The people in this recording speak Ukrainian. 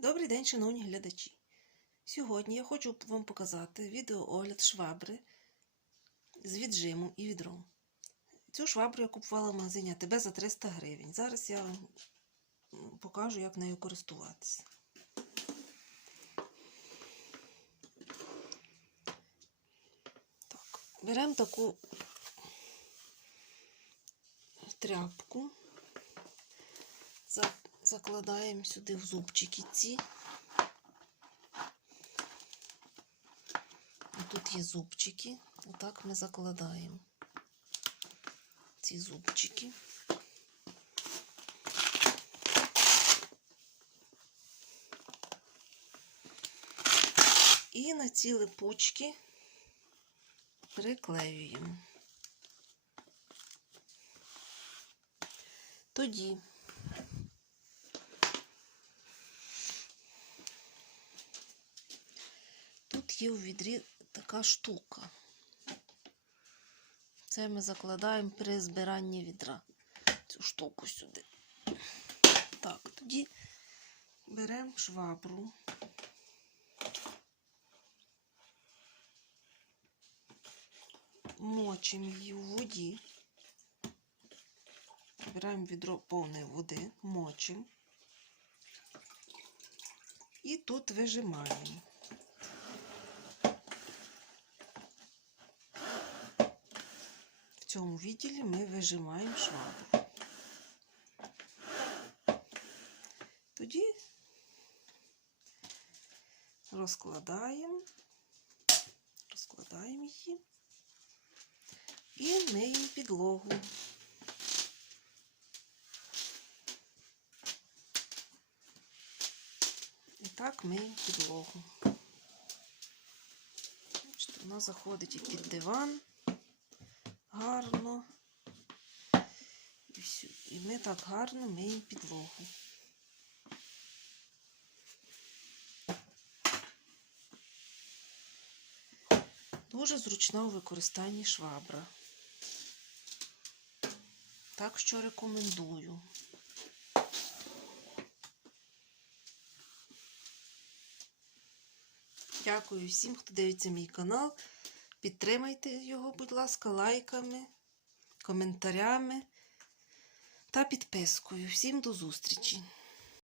Добрий день, шановні глядачі. Сьогодні я хочу вам показати відеоогляд швабри з віджимом і відром. Цю швабру я купувала в магазині АТБ за 300 гривень. Зараз я вам покажу, як нею користуватися. Так, беремо таку тряпку, закладаємо сюди в зубчики ці. Тут є зубчики, отак ми закладаємо ці зубчики. І на ці липучки приклеюємо. Тоді тут є у відрі така штука. Це ми закладаємо при збиранні відра. Цю штуку сюди. Так, тоді беремо швабру. Мочимо її у воді. Беремо відро повне води, мочимо. І тут вижимаємо. Цьому відділі ми вижимаємо швабру. Тоді розкладаємо, розкладаємо її і миємо підлогу. І так миємо підлогу. Вона заходить і під диван гарно. І, всю, і ми так гарно миємо підлогу. Дуже зручна у використанні швабра. Так що рекомендую. Дякую всім, хто дивиться мій канал. Підтримайте його, будь ласка, лайками, коментарями та підпискою. Всім до зустрічі!